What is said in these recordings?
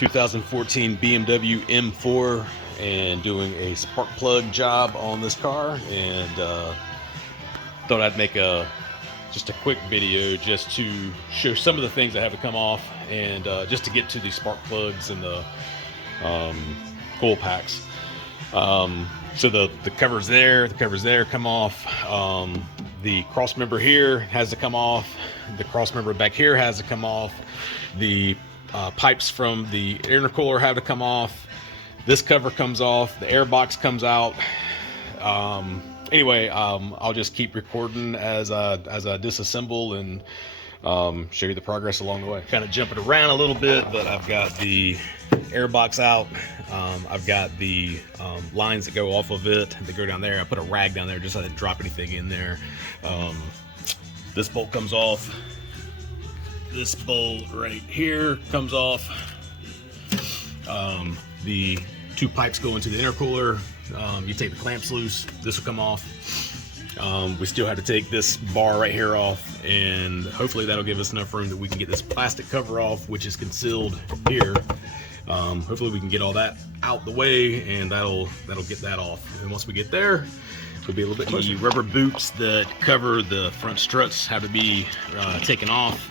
2014 BMW M4 and doing a spark plug job on this car, and thought I'd make just a quick video just to show some of the things that have to come off, and just to get to the spark plugs and the coil packs. So the covers there, come off. The cross member here has to come off. The cross member back here has to come off. The pipes from the intercooler have to come off. This cover comes off. The air box comes out. Anyway, I'll just keep recording as I disassemble and show you the progress along the way. Kind of jumping around a little bit, but I've got the air box out. I've got the lines that go off of it. They go down there. I put a rag down there just so I didn't drop anything in there. This bolt comes off. This bolt right here comes off. The two pipes go into the intercooler. You take the clamps loose, this will come off. We still have to take this bar right here off, and hopefully that'll give us enough room that we can get this plastic cover off, which is concealed here. Hopefully we can get all that out the way, and that'll get that off. And once we get there, it'll be a little bit closer. The rubber boots that cover the front struts have to be taken off.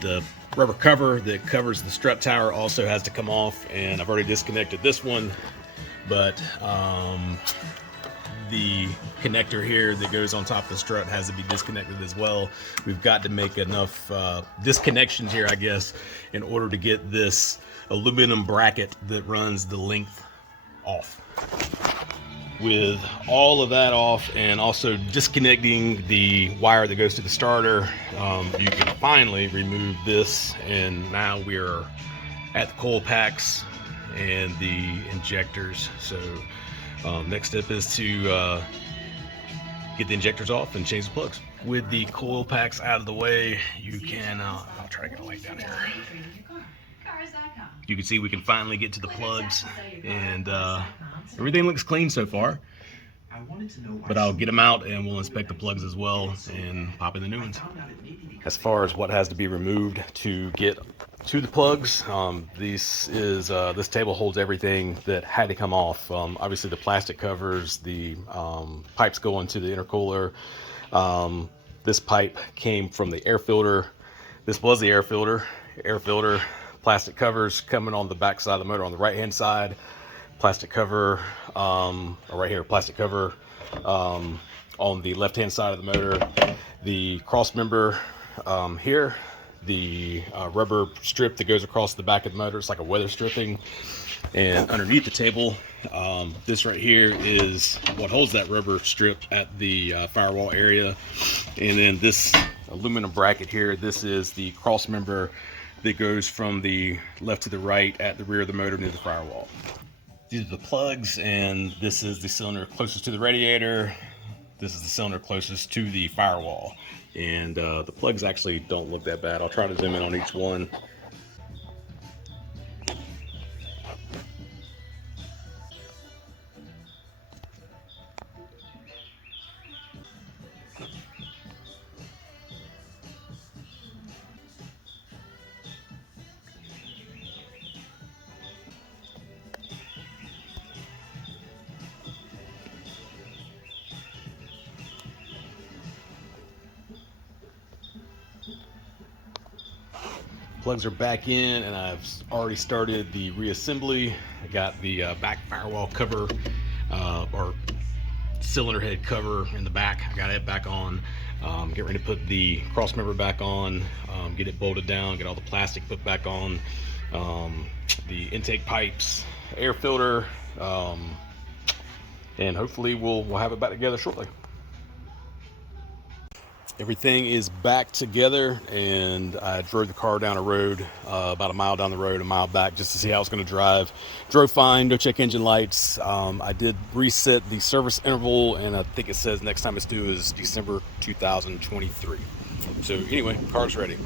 The rubber cover that covers the strut tower also has to come off, and I've already disconnected this one, but the connector here that goes on top of the strut has to be disconnected as well. We've got to make enough disconnections here, I guess, in order to get this aluminum bracket that runs the length off. With all of that off, and also disconnecting the wire that goes to the starter, you can finally remove this, and now we're at the coil packs and the injectors. So next step is to get the injectors off and change the plugs. With the coil packs out of the way, you can I'll try to get a light down here. You can see we can finally get to the plugs, and everything looks clean so far, but I'll get them out and we'll inspect the plugs as well and pop in the new ones. As far as what has to be removed to get to the plugs, this table holds everything that had to come off. Obviously the plastic covers, the pipes go into the intercooler. This pipe came from the air filter. This was the air filter. Plastic covers coming on the back side of the motor on the right hand side. Plastic cover right here, plastic cover on the left hand side of the motor. The cross member here, the rubber strip that goes across the back of the motor. It's like a weather stripping. And underneath the table, this right here is what holds that rubber strip at the firewall area. And then this aluminum bracket here, this is the cross member that goes from the left to the right at the rear of the motor near the firewall. These are the plugs, and this is the cylinder closest to the radiator. This is the cylinder closest to the firewall. And the plugs actually don't look that bad. I'll try to zoom in on each one. Plugs are back in, and I've already started the reassembly. I got the back firewall cover or cylinder head cover in the back. I got it back on. Get ready to put the cross member back on, get it bolted down, get all the plastic put back on, the intake pipes, air filter, and hopefully we'll have it back together shortly. Everything is back together, and I drove the car down a road, about a mile down the road, a mile back, just to see how it's going to drive. Drove fine, no check engine lights. I did reset the service interval, and I think it says next time it's due is December 2023. So anyway, car's ready.